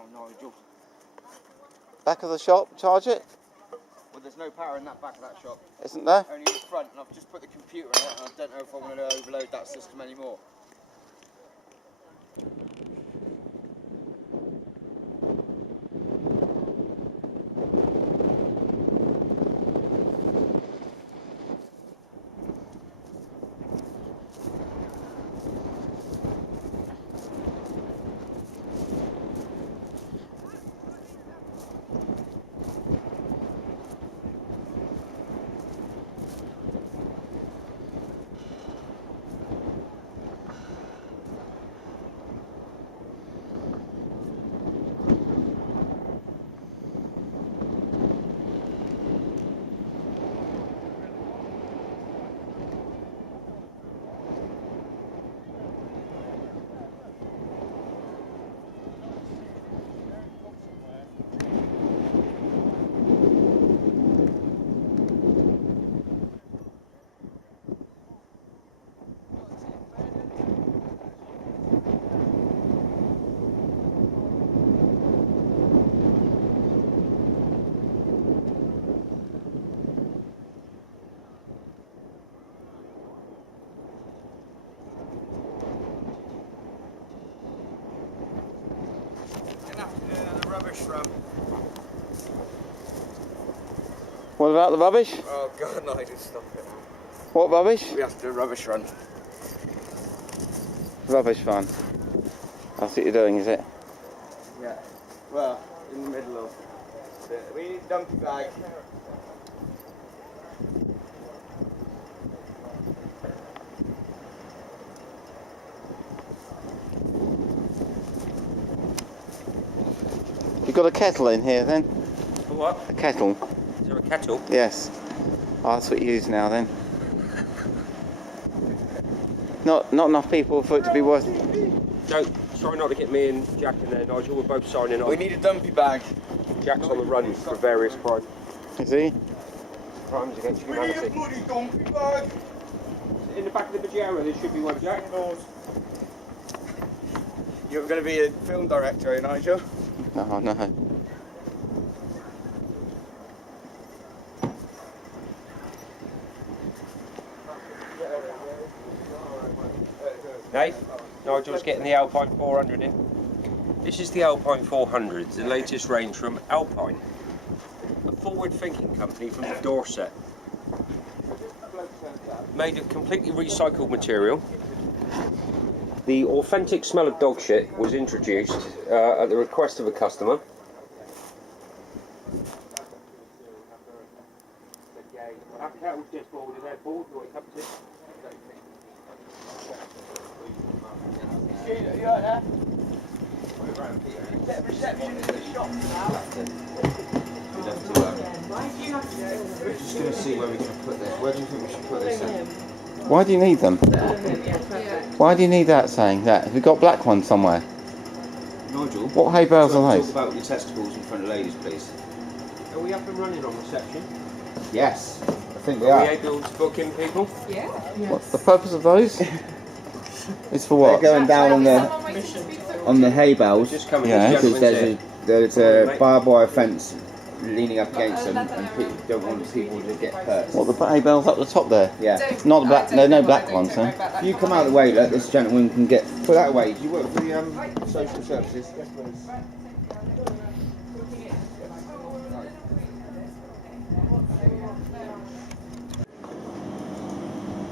down, Nigel. Back of the shop, charge it? Well, there's no power in that back of that shop. Isn't there? Only in the front, and I've just put the computer in it, and I don't know if I'm going to overload that system anymore. What about the rubbish? Oh God, no, just stop it. What rubbish? We have to do a rubbish run. Rubbish run. That's what you're doing, is it? Yeah. Well, in the middle of it. We need a dumpy bag. You got a kettle in here then? A what? A kettle? Is there a kettle? Yes. Oh, that's what you use now then. Not enough people for it to be worth. Don't try not to get me and Jack in there, Nigel. We're both signing on. We need a dumpy bag. Jack's on the run for various crimes. Is he? Crimes against humanity. bloody dumpy bag. In the back of the Pajero, there should be one, Jack. You're going to be a film director, eh, Nigel? Oh no. Dave, Nigel's getting the Alpine 400 in. This is the Alpine 400, the latest range from Alpine, a forward-thinking company from Dorset. Made of completely recycled material. The authentic smell of dog shit was introduced at the request of a customer. Just going to see where we can put this. Where do you think we should put this in? Why do you need them? Why do you need that saying that? Have you got black ones somewhere? Nigel? What hay bales are those? Talk about your testicles in front of ladies, please. Are we up and running on reception? Yes, I think we Are are. we able to book in people? Yeah. What's the purpose of those? It's for what? They're going down on the hay bales Just coming. Yeah. This because gentleman's there's a barbed wire fence leaning up against them, and people don't want people to get hurt. What, the hay bales up the top there? Yeah. Not the black. There are no black ones, huh? If you come out of the way, look, this gentleman can get. Put that away. Do you work for the social services? Yes, please.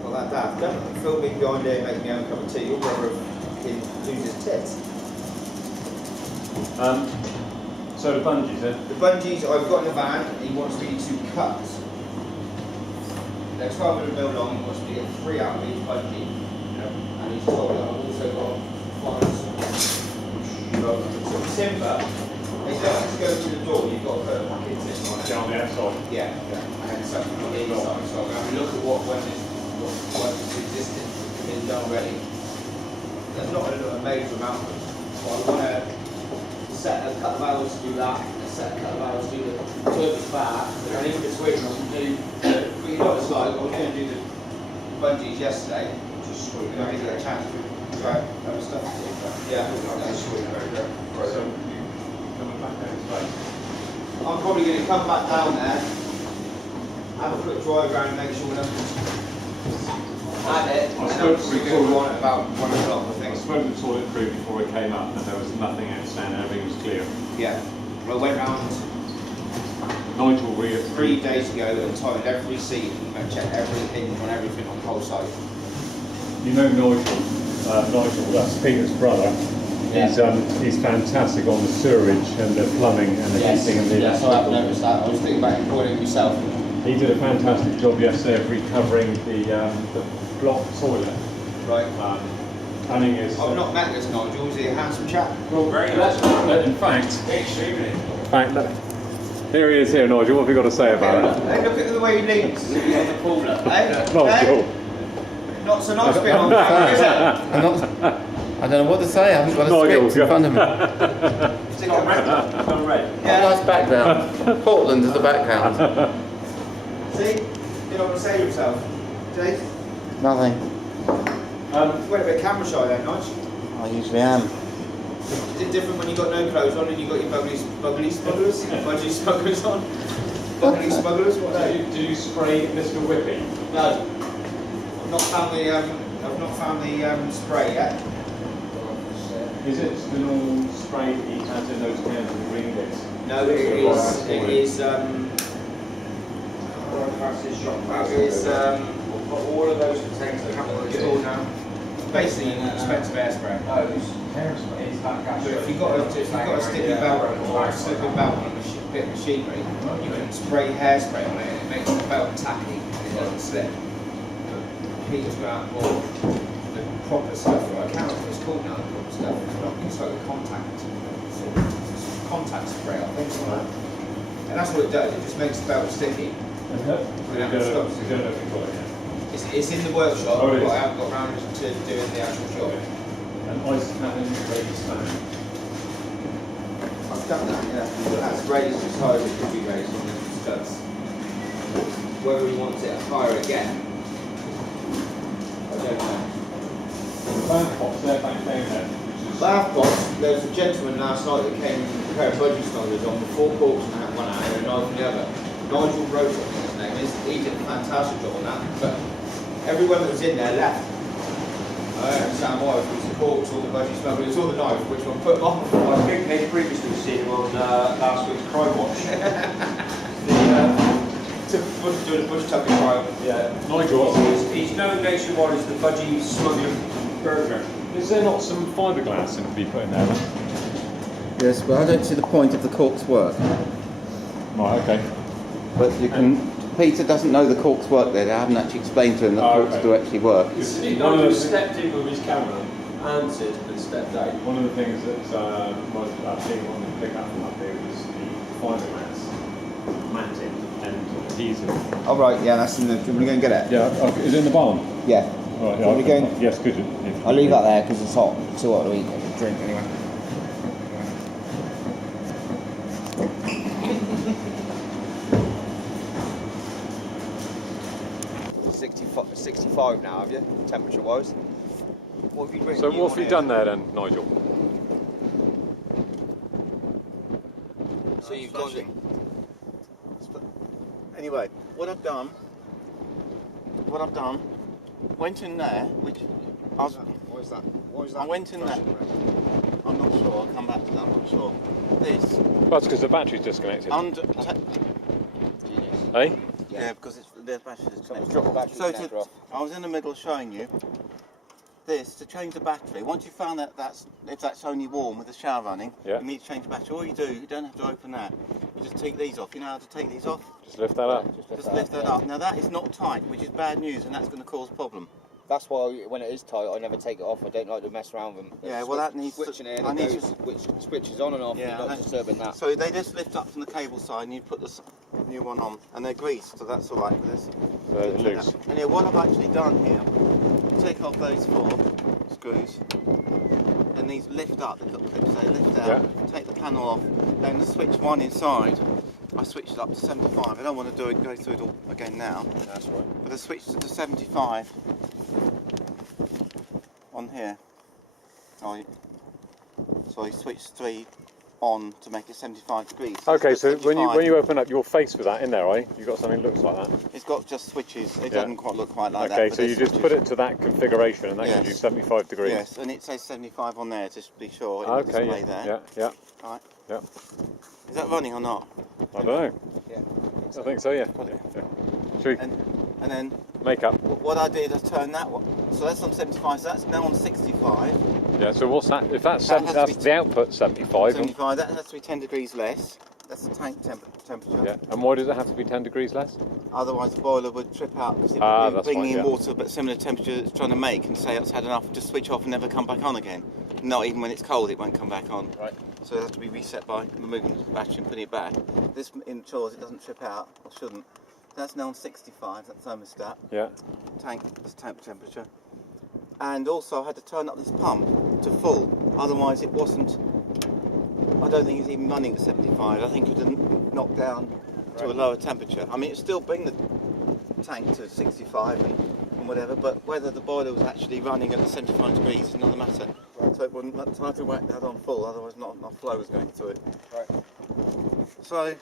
Well, that daft. Don't film me behind there making me own cup of tea. You'll rather him lose his tits. So the bungees, The bungees I've got in the van, he wants me to cut. They're 1200mm long, he wants me to get 3 out of each bungee. And he's told me I've also got 5. So timber, they don't just go through the door, you've got to put a packet in on it. down the outside. Yeah, and then something on the inside. So I'm going to look at what is existing been done already. There's not a major amount of them, but I want to set a couple of hours to do that, and set a couple of hours to do the turbine back, and in between I can do, but you know what it's like, I was going to do the bungees yesterday, just so I didn't get a chance to try other stuff. Yeah, that's sweet, very good. coming back out his face. I'm probably going to come back down there, have a quick drive around and make sure nothing's at it, and then we're going to go on at about 1 o'clock, I I think. spoke to the toilet crew before it came up and there was nothing outstanding, everything was clear. Yeah. Well, I went round Nigel 3 days ago and tightened every seat and checked every hinge on everything on the whole site. You know Nigel, that's Peter's brother. He's fantastic on the sewerage and the plumbing and the heating and the Yes, I have noticed that. I was thinking about employing it myself. He did a fantastic job yesterday of recovering the blocked toilet. Right. Planning is. I've not met this Nigel. Is he a handsome chap? Well, Very nice. in fact, Extremely. here he is here, Nigel. What have you got to say about it? Hey, look at the way he leans on the cooler. Hey, Nigel. hey? Not so nice being on camera, is it? I don't know what to say. I haven't got a Nigel, script in front of me. It's got red. Yeah, nice background. Portland as the background. See? You know what to say to yourself. Jake? Nothing. You went a bit camera shy then, Nigel. I usually am. Is it different when you got no clothes on and you got your bubbly smugglers? Budgie smugglers on? Bubbly smugglers? What are they? Did you spray Mr. Whippy? No. I've not found the spray yet. Is it the normal spray that he has in those cans with green bits? No, it is All of those containers I can't remember what it's called now. Basically, expensive hairspray. So if you've got a sticky belt or a slipping belt on a bit of machinery, you can spray hairspray on it and it makes the belt tacky and it doesn't slip. Peter's got out more the proper stuff. I can't remember what it's called now. The proper stuff. It's like a contact spray, I think, something like that. And that's what it does. It just makes the belt sticky. You don't know if you've got it yet. It's in the workshop, Oh, it but is. I haven't got round to doing the actual job. And ice cannon ready stand. I've done that, yeah. That's raised as high as it could be raised on the studs. Whether he wants it higher again, I don't know. Bath pots, they're back down there. Bath box, there was a gentleman last night that came with a pair of budgie snoggers on with 4 corks in one hand and a knife in the other. Nigel Rose, I think his name is. He did a fantastic job on that, but everyone that was in there left. I don't understand why. If it was the corks or the budgie smugglers or the knife, which one put them on? I think they'd previously seen him on last week's Crime Watch. Doing a bush tucking trial. Yeah. Nigel, He's known nationwide as the budgie smuggler burglar. is there not some fiberglass that can be put in there? Yes, but I don't see the point of the corks work. Right, okay. But you can. Peter doesn't know the corks work there. They haven't actually explained to him that corks do actually work. Nigel stepped in with his camera, answered, and stepped out. One of the things that I think wanted to pick up from up here was the fiberglass matting and adhesive. Oh right, yeah, that's in the. Do you want to go and get it? Yeah, is it in the barn? Yeah. All right, Do you want me to go and- Yes, could you? I'll leave that there because it's hot. Too hot to eat. Drink anyway. 65 now, have you? Temperature wise. What have you written? So what have you done there then, Nigel? So you've gone. Anyway, what I've done, went in there, which I was. What is that? What is that? I went in there. I'm not sure. I'll come back to that. I'm not sure. This Well, that's because the battery's disconnected. under. Eh? Yeah, because it's the battery disconnected. Drop the battery So connector off. I was in the middle showing you this to change the battery. Once you found that if that's only warm with the shower running, Yeah. you need to change the battery. All you do, you don't have to open that. You just take these off. You know how to take these off? Just lift that up. Just lift that up. Now that is not tight, which is bad news, and that's going to cause a problem. That's why when it is tight, I never take it off. I don't like to mess around with them. Yeah, well that needs to. switching it. I need to. Which switches on and off. Yeah, You're not disturbing that. So they just lift up from the cable side, and you put the new one on, and they're greased, so that's all right for this. So it's loose. And yeah, what I've actually done here, take off those 4 screws, and these lift up, they've got clips, they lift out, take the panel off, then the switch one inside, I switched it up to 75. I don't want to go through it all again now. That's right. But I switched it to 75 on here. So I switched 3 on to make it 75 degrees. Okay, so when 75. you open up, you're faced with that in there, are you? You've got something that looks like that. It's got just switches. It Yeah. doesn't quite look quite like that. Okay, but so you there's just put it to that configuration, and that Yes. gives you 75 degrees. Yes, and it says 75 on there, just to be sure. It will Okay. display there. Yeah. Right. Yeah. Is that running or not? I don't know. Yeah. I think so. Yeah. Yeah. Should we And then make up? what I did is turn that one. So that's on 75. So that's now on 65. Yeah. So what's that? If that's That has to that's be the output 75. 75. That has to be 10 degrees less. That's the tank temperature. Yeah. And why does it have to be 10 degrees less? Otherwise the boiler would trip out because it Ah, would be that's bringing fine, in yeah. water but similar temperature it's trying to make and say it's had enough, just switch off and never come back on again. Not even when it's cold it won't come back on. Right. So it has to be reset by removing the battery and putting it back. This ensures it doesn't trip out, or shouldn't. That's now on 65, that thermostat. Yeah. Tank, this tank temperature. And also I had to turn up this pump to full, otherwise it wasn't, I don't think it's even running at 75. I think it would knock down to a lower temperature. I mean, it still bring the tank to 65 and whatever, but whether the boiler was actually running at the 75 degrees is another matter. Right. So it wouldn't try to whack that on full, otherwise not enough flow was going through it. Right.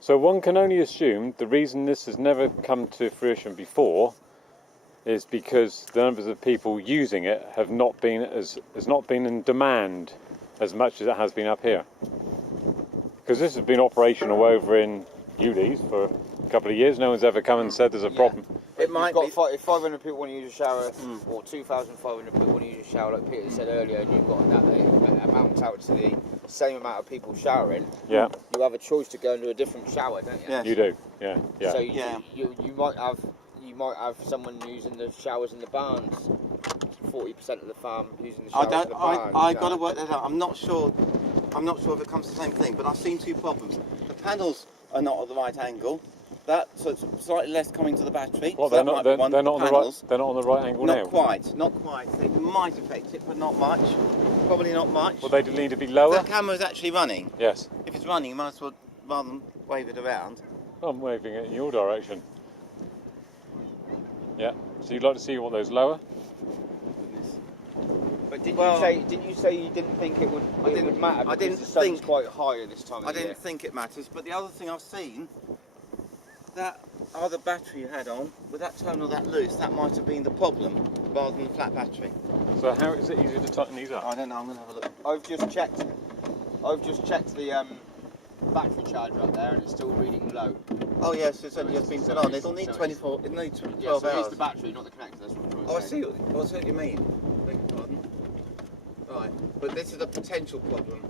So one can only assume the reason this has never come to fruition before is because the numbers of people using it have not been has not been in demand as much as it has been up here. Because this has been operational over in Ulis for a couple of years. No one's ever come and said there's a problem. It might be. If 500 people want to use a shower, or 2,500 people want to use a shower, like Peter said earlier, and you've got that amount out to the same amount of people showering, Yeah. you have a choice to go into a different shower, don't you? Yes. You do. Yeah. Yeah. So Yeah. you might have someone using the showers in the barns. 40% of the farm using the showers in the barns. I got to work that out. I'm not sure if it comes to the same thing, but I've seen two problems. The panels are not at the right angle. So it's slightly less coming to the battery. Well, so they're that not. might be one. They're not on the Panels, right. They're not on the right angle Not now. not quite. It might affect it, but not much. Probably not much. Well, they need to be The lower. camera is actually running. Yes. If it's running, you might as well, rather than wave it around. I'm waving it in your direction. Yeah. So you'd like to see what those lower? But didn't you say you didn't think it would matter? I Because didn't the sun's think- quite high at this time of I year. didn't think it matters, but the other thing I've seen, that other battery you had on, with that terminal that loose, that might have been the problem, rather than the flat battery. So how is it easier to tighten these up? I don't know, I'm going to have a look. I've just checked the battery charger up there, and it's still reading low. Oh yes, it's only just been put on. It'll need 24, it'll need 12 Yeah, so hours. it's the battery, not the connector. That's what I'm trying to Oh, I say. see what you mean. Beg your pardon. Right, but this is a potential problem.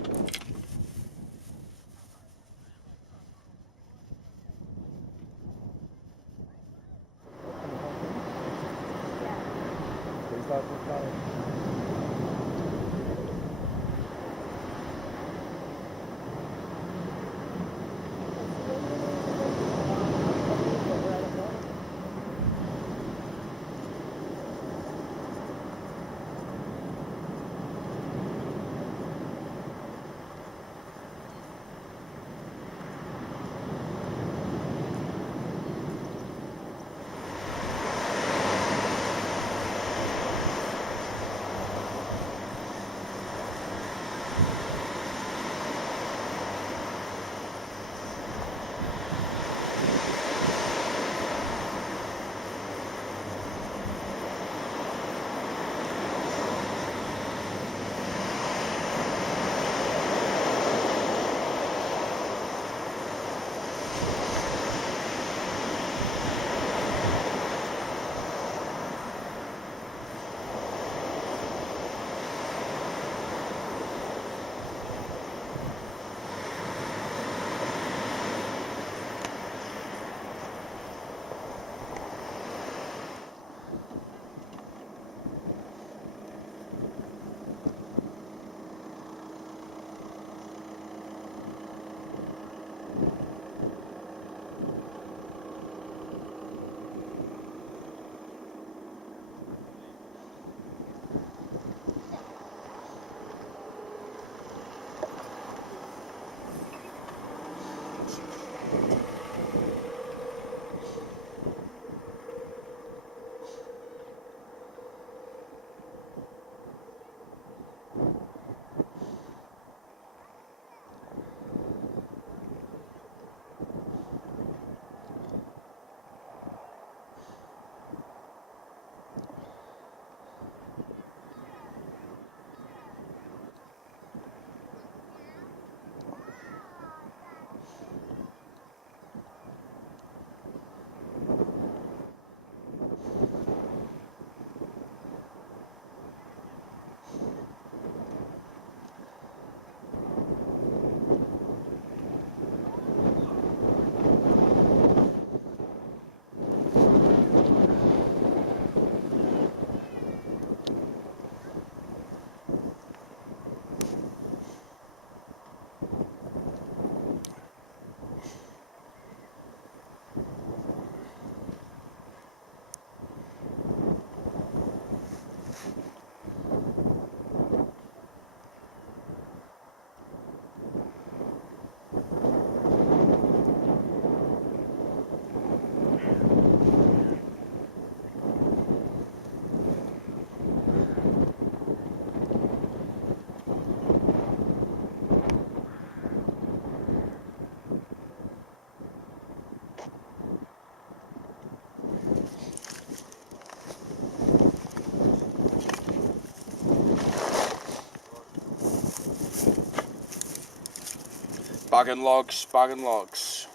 Bag and logs, bag and logs.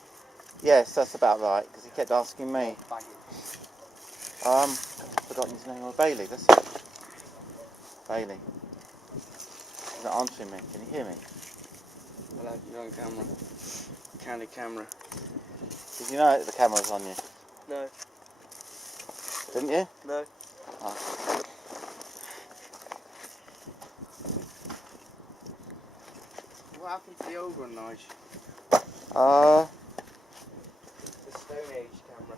Yes, that's about right, because he kept asking me. Forgotten his name. Bailey, that's it. Bailey. He's not answering me. Can you hear me? Hello, you're on camera. Candid camera. Did you know the camera was on you? No. Didn't you? No. Oh. What happened to the old one, Nige? The Stone Age camera.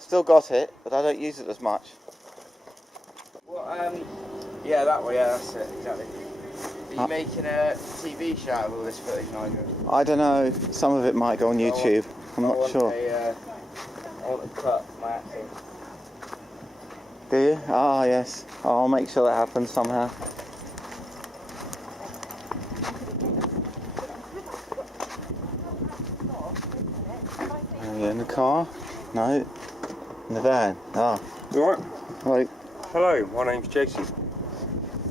Still got it, but I don't use it as much. What, yeah, that way, yeah, that's it, exactly. Are you making a TV show out of all this footage, Nigel? I don't know. Some of it might go on YouTube. I'm not sure. I want a cut for my acting. Do you? Ah, yes. I'll make sure that happens somehow. Are you in the car? No. In the van. Ah. You alright? Right. Hello, my name's Jason.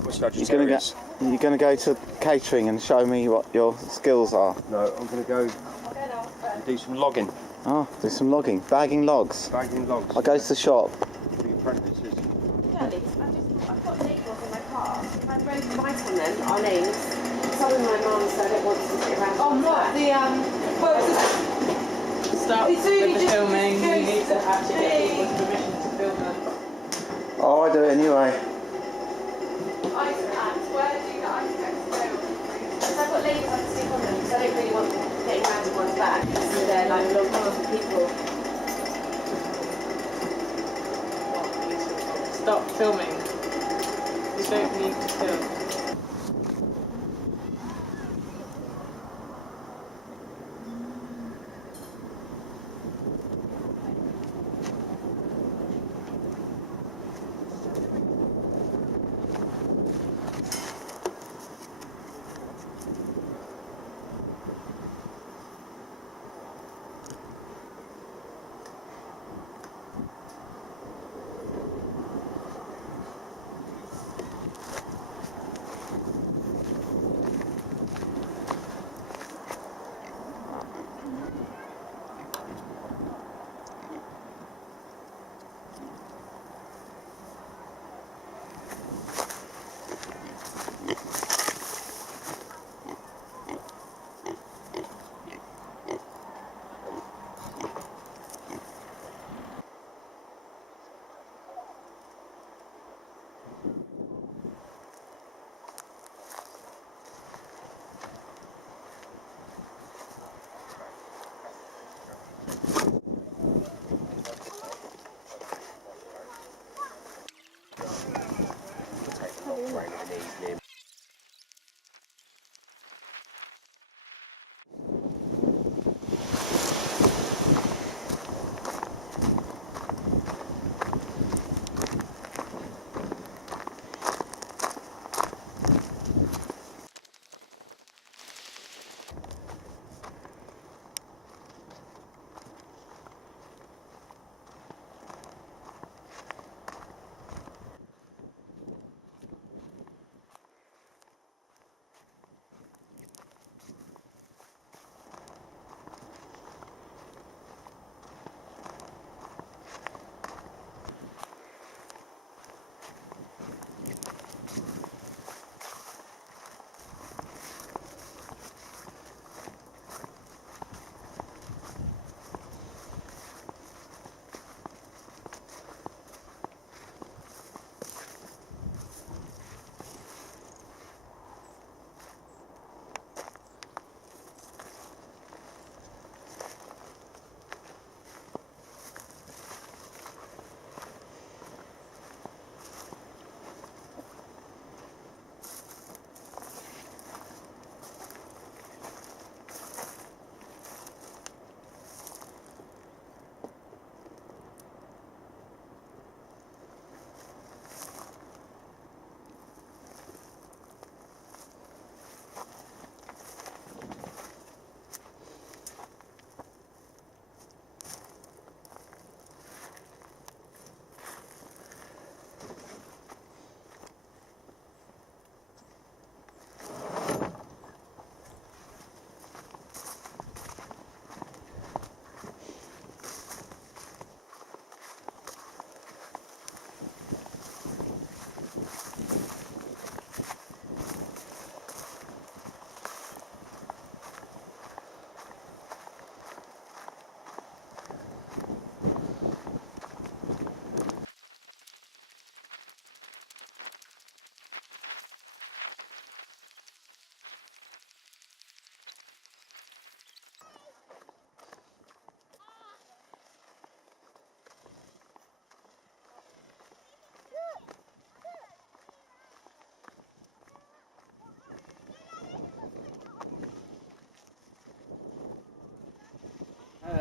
What's that? You're going to go to catering and show me what your skills are. No, I'm going to go and do some logging. Oh, do some logging. Bagging logs. Bagging logs. I'll go to the shop. For your preferences. Darling, I've got labels in my car. If I wrote write on them our names, some of my mum, so I don't want to sit around. On what? Stop It's really with the just filming. You goes need to to actually get be- people's permission to film them. Oh, I do it anyway. Ice packs, where do the ice packs go? Because I've got labels I can stick on them, because I don't really want getting random ones back. So they're like long for people. Stop filming. You don't need to film.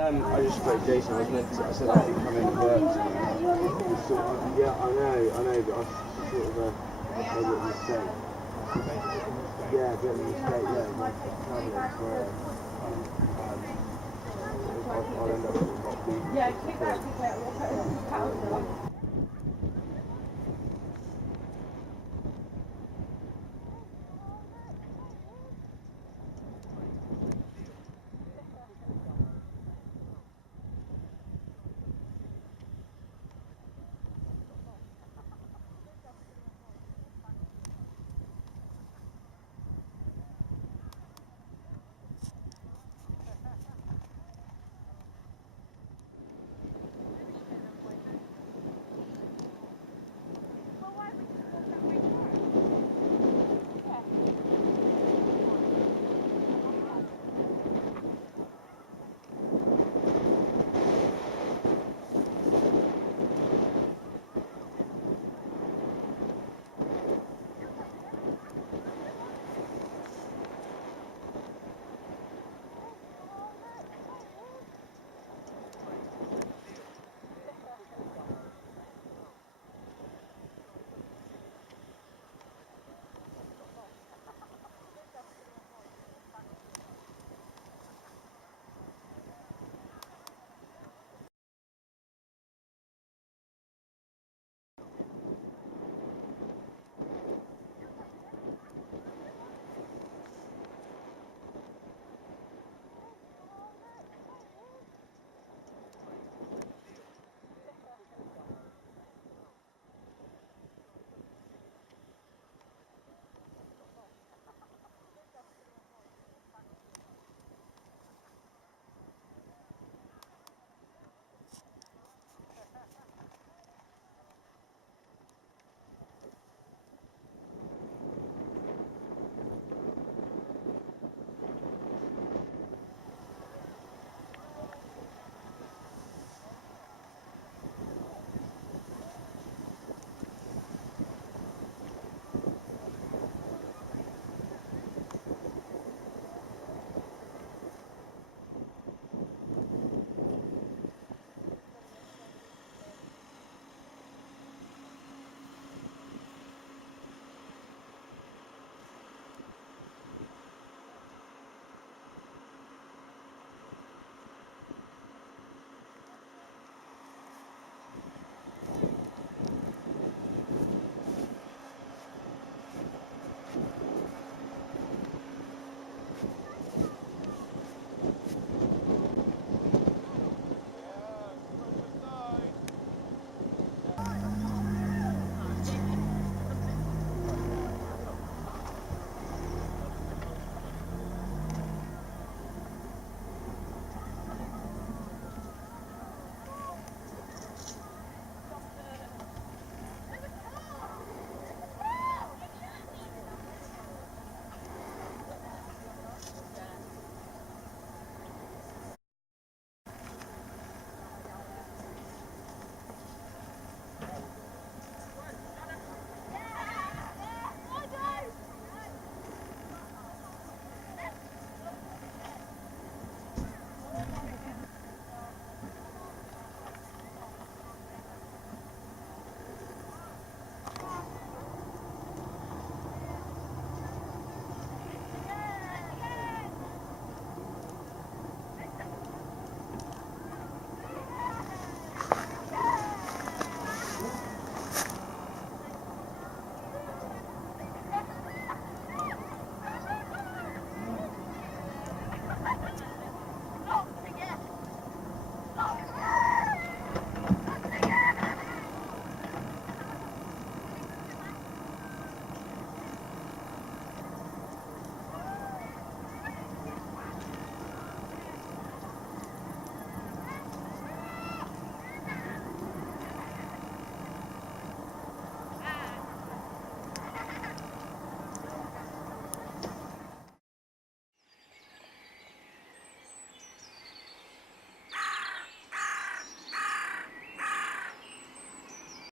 I just spoke to Jason. I was meant to. I said I could come in and work tonight. Yeah, I know, but I sort of made a little mistake. Yeah, a bit of a mistake. Yeah, my travelling where I'll end up not being. Yeah, keep that.